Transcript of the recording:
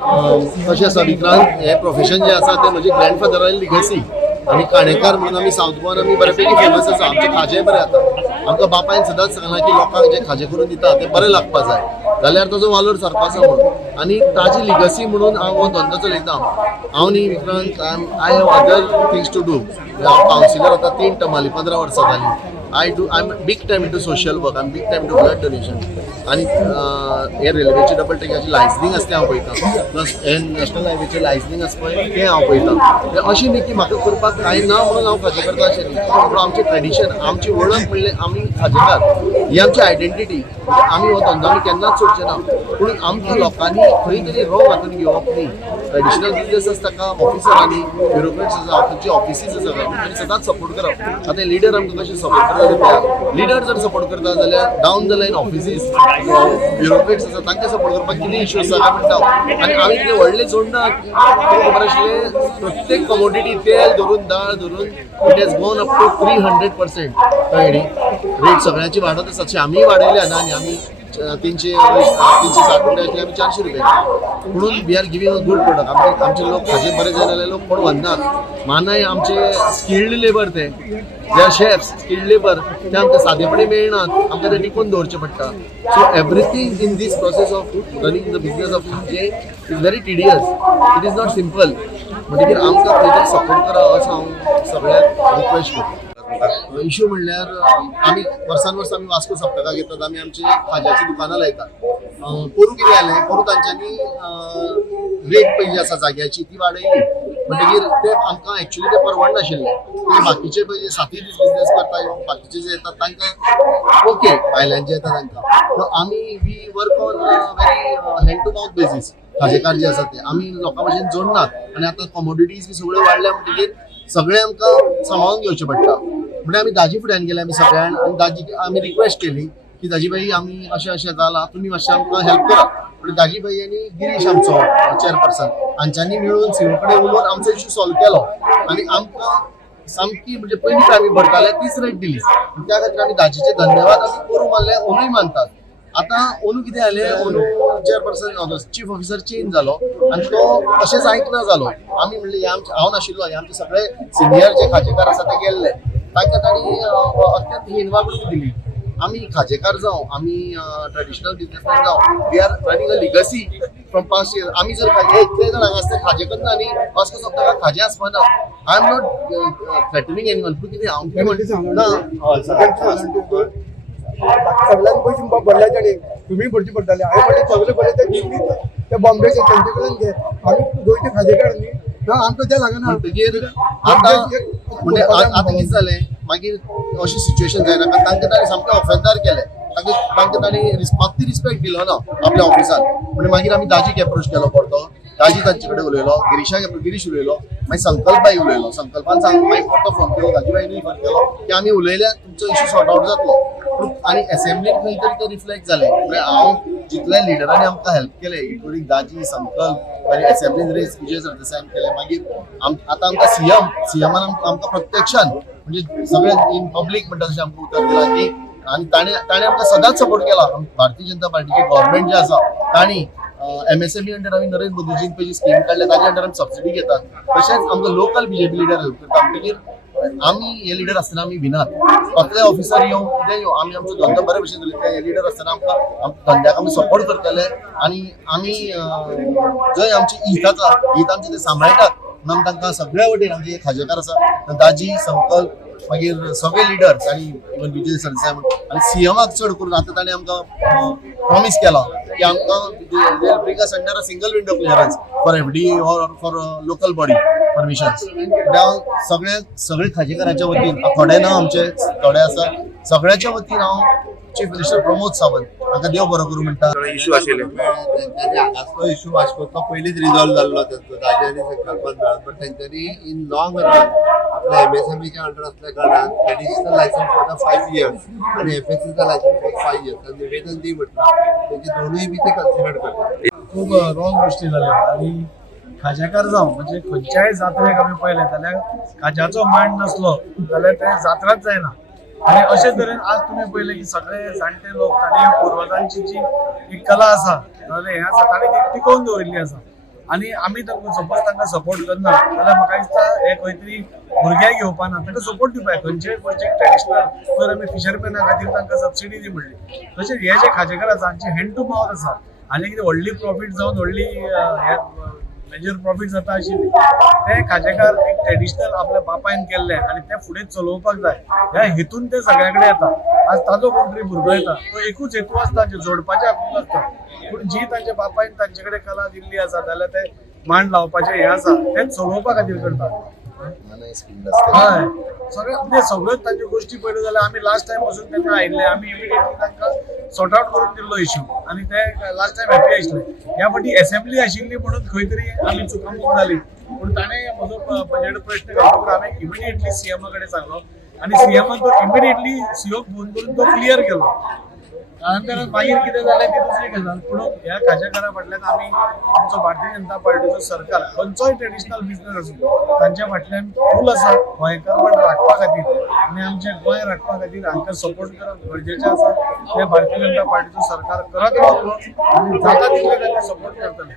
कशें आसा विक्रांत हे प्रोफेशन जे आसा ते म्हजे ग्रँडफादराली लिगसी आनी काणेकार म्हणून आमी सावथ गोवान आमी बऱ्यापैकी फेमस आसा. आमचे खाजेय बरें जाता. आमकां बापायन सदांच सांगलां की लोकांक जे खाजें करून दिता ते बरें लागपा जाय जाल्यार ताजो वालोर सारको आसा म्हणून. आनी ताजी लिगसी म्हणून हांव हो धंदो चलयतां. हांव न्ही Vikrant I have other things to do. हांव कावन्सिलर आतां 3 टर्माली 15 वर्सां जालीं. I am big time into social work. I am big time into blood donation. आनी हे रेल्वेची डबल ट्रॅकाची लायसनींग आसता हांव पळयतां. प्लस हे नॅशनल हायवेचे लायसनींग आसा पळय तें हांव पळयतां. अशें न्ही की म्हाका करपाक कांय ना म्हणून हांव खाजें करता अशें न्ही. पूण आमचें ट्रेडिशन आमची वळख म्हणले आमी खाजेकार ही आमची आयडेंटिटी. आमी हो धंदो आमी केन्नाच सोडचे ना. पूण आमकां लोकांनी खंय तरी रोग हातून घेवप न्ही. ट्रेडिशनल बिजनेस आसता ताका ऑफिसरांनी ब्युरोक्रेट्स आसा खंयची ऑफिसीस आसा तांणी सदांच सपोर्ट करप. आतां लिडर आमकां कशें सपोर्ट करता लिडर जर सपोर्ट करता जाल्यार down the line officers bureaucrats आसा तांकां सपोर्ट करपाक कितें इश्यू आसा काय म्हणटा. आनी आमी कितें व्हडले जोडनात. तुमकां खबर आशिल्लें प्रत्येक कमोडिटी तेल धरून दाळ धरून it has gone up to 300%. कळ्ळें न्ही. रेट सगळ्यांची वाडत आसा तशी आमीय वाडयल्या ना. आनी आमी 360 रुपया आमी 400 रुपया. म्हणून we are giving a good product. आमचे लोक खाजें बरें जाय जाल्यार लोक कोण व्हरनात. मानाय आमचे स्किल्ड लेबर ते आर शेफ्स स्किल्ड लेबर ते आमकां सादेपणी मेळनात. आमकां ते टिकून दवरचें पडटा. So everything in this process of running the business of खाजें is very tedious. It is not simple. म्हणटकीर आमकां खंय तरी सपोर्ट करप असो हांव सगळ्यांक रिक्वेस्ट करता. इश्यू म्हणल्यार आमी वर्सान वर्स आमी वास्को सप्तकाक येतात. आमी आमची खाज्याची दुकानां लायतात. पोरू कितें जालें पोरू तांच्यांनी रेट पयली आसा जाग्याची ती वाडयली. म्हणटकीर ते आमकां एक्चुली ते परवडनाशिल्लें. बाकीचे पळय 7 दीस बिजनेस करता बाकीचे जे येतात तांकां ओके भायल्यांचे येता तांकां. पूण आमी we work on very hand to mouth basis. खाजेकार जे आसा ते आमी लोकां भशेन जोडनात. आनी आतां कमोडिटीज बी सगळ्यो वाडल्या म्हणटकीर सगळें आमकां सांबाळून घेवचें पडटा. म्हणजे आमी दाजी फुड्यान गेले आमी सगळ्यान आनी दाजी आमी रिक्वेस्ट केली की दाजी बाई आमी अशें अशें जालां तुमी मातशें आमकां हेल्प करा. पूण दाजी बाई आनी गिरीश आमचो चेअरपर्सन हांच्यांनी मेळून सीओ कडेन उलोवन आमचो इश्यू सॉल्व केलो. आनी आमकां सामकी म्हणजे पयलीं आमी भरताले तीच रेट दिली. त्या खातीर आमी दाजीचे धन्यवाद आमी करूं मारले. अंदूय मानतात. आतां अंदू कितें जालें अंदू चेअरपर्सन चीफ ऑफिसर चेंज जालो आनी तो अशेंच आयकना जालो. आमी म्हणलें हे आमचे हांव नाशिल्लो हे आमचे सगळे सिनियर जे खाजेकार आसा ते गेल्ले. तांकां तांणी अत्यंत हीन वागणूक दिली. आमी खाजेकार जावं आमी ट्रेडिशनल बिजनेसमॅन जावं we are running a legacy from past year. आमी जर हे इतले जाण हांगा आसता खाजें करना आनी वास्को सप्तकाक खाजें आसपाना. I am not threatening anyone. पूण कितें हांव कितें म्हणटा सगळ्यांनी पयशे तुमकां भरल्याचे न्ही तुमी भरची पडटाले. हांवें म्हणलें सगळे भरले ते दिल्लीत ते बॉम्बेचे तेंचे कडेन घे. आमी गोंयचे खाजेकार न्ही ना आमकां तें लागना. म्हणटकीर आतां म्हणजे आतां कितें जालें मागीर अशी सिच्युएशन जायना. तांकां ताणें सामकें ऑफेंदार केलें. तांकां ताणें रिस्पेक्ट दिलो ना आपल्या ऑफिसान. म्हणजे मागीर आमी दाजीक एप्रोच केलो परतो. दाजी तांचे कडेन उलयलो. गिरीश उलयलो. मागीर संकल्प बाई उलयलो. संकल्पान मागीर परतो फोन केलो दाजी बाईनी फोन केलो की आमी उलयल्या तुमचो इश्यू सॉर्ट आउट जातलो. आनी एसेंब्लीन खंय तरी ते रिफ्लेक्ट जालें. म्हणजे हांव जितल्या लिडरांनी आमकां हेल्प केलें इन्क्लुडींग दाजी संकल्प आनी एसेंब्लीन रेस विजय सरदेसायान केलें. मागीर आतां आमकां सीएमान आमकां प्रत्यक्षान म्हणजे सगळे इन पब्लीक म्हणटा तशें आमकां उतर दिलां की आनी ताणें आमकां सदांच सपोर्ट केला. भारतीय जनता पार्टीचे गव्हर्मेंट जे आसा तांणी MSME अंडर आमी नरेंद्र मोदीजीन पयलीं स्कीम काडल्या ताजे अंडर आमी सबसिडी घेतात. तशेंच आमकां लोकल बीजेपी लिडर हेल्प करता. म्हणटकीर आमी हे लिडर आसतना आमी भिनात. कसले ऑफिसर येवं कितें येवं आमी आमचो धंदो बरे भशेन चलयतले. हे लिडर आसतना आमकां धंद्याक आमी सपोर्ट करतले. आनी आमी जंय आमची हीत आसा हीत आमची ते सांबाळटात. म्हणून तांकां सगळ्या वटेन आमचे खाजेकार आसा दाजी संकल्प मागीर सगळे लिडर्स आनी इवन विजय सरदेसाय आनी सीएमाक चड करून आतां ताणें आमकां प्रॉमीस केला की आमकां bring us under a single window clearance for FDA or for local body permissions. सगळे खाजेकारांच्या वतीन थोडे ना आमचे थोडे आसा सगळ्याच्या वतीन हांव चीफ मिनिस्टर प्रमोद सावंत हांकां देव बरो करूं म्हणटा. इश्यू आशिल्ले तेंच्यांनी हांगासलो इश्यू वास्कोचो पयलींच रिजॉल्व जाल्लो तेंचो दाजी आनी संकल्पान मेळोन. बट तेंच्यांनी इन लॉंग रन आपल्या MSMEच्या अंडर असल्या कारणान ट्रेडिशनल लायसन्स फॉर 5 years आनी FSCचा लायसन्स फॉर 5 years आनी निवेदन दी म्हटलां तेंचे दोनूय बी ते कन्सिडर करतात. खूब रॉंग गोश्टी जाल्या. आनी खाजेकार जावं म्हणजे खंयच्याय जात्रेक आमी पळयलें जाल्यार खाज्याचो मांड नासलो जाल्यार ते जात्राच जायना. आणि अशे तरेन आज तुम्ही पहिले की सगळे जाणटे लोक तांणी पूर्वजांची जी एक कला आसा ह्या तांणी ती टिकोवन दवरिल्ली आसा. आनी आमी सपोज तांकां सपोर्ट करना जाल्यार म्हाका दिसता हे खंय तरी भुरग्यांक घेवपाना तांकां सपोर्ट दिवपाक खंयचेय गोंयचे ट्रेडिशनल जर आमी फिशरमॅना खातीर तांकां सबसिडी दी म्हणली तशेंच हे जे खाजेकार आसा हांचे हँड टू मावथ आसा आनी कितें व्हडली प्रॉफीट जावन व्हडली मेजर प्रॉफीट जाता आशिल्ली ते खाजेकार एक ट्रेडिशनल आपल्या बापायन केल्ले आनी ते फुडें चलोवपाक जाय ह्या हेतून ते सगळ्या कडेन येता आज ताजो कोण तरी भुरगो येता तो एकूच हेतू आसता जे जोडपाचे हातून आसता पूण जी तांच्या बापायन तांचे कडेन कला दिल्ली आसा जाल्यार ते मांड लावपाचे हे आसा ते चलोवपा खातीर करता हय सगळे म्हणजे सगळ्योच तांच्यो गोश्टी पळयल्यो जाल्यार आमी लास्ट टायम पासून तेन्ना आयिल्ले आमी इमिडिएटली तांकां सॉर्ट आउट करून दिल्लो इश्यू आनी ते लास्ट टायम हॅपी आशिल्ले ह्या फावटी असेंब्ली आशिल्ली म्हणून खंय तरी आमी चुकामूक जाली पूण ताणें म्हजो पंचायत प्रश्न घालतकच हांवें इमिडिएटली सीएमा कडेन सांगलो आनी सीएमान तो इमिडिएटली सीओक फोन करून तो क्लियर केलो त्यानंतर मागीर कितें जालें ती दुसरी गजाल पूण ह्या खाजेकारा फाटल्यान आमी आमचो भारतीय जनता पार्टीचो सरकार खंयचोय ट्रेडिशनल बिजनस आसूं तांच्या फाटल्यान फूल आसा गोंयकारपण राखपा खातीर आनी आमचें गोंय राखपा खातीर हांकां सपोर्ट करप गरजेचें आसा ते भारतीय जनता पार्टीचो सरकार करत रावतलो आनी जाता तितले तांकां सपोर्ट करतले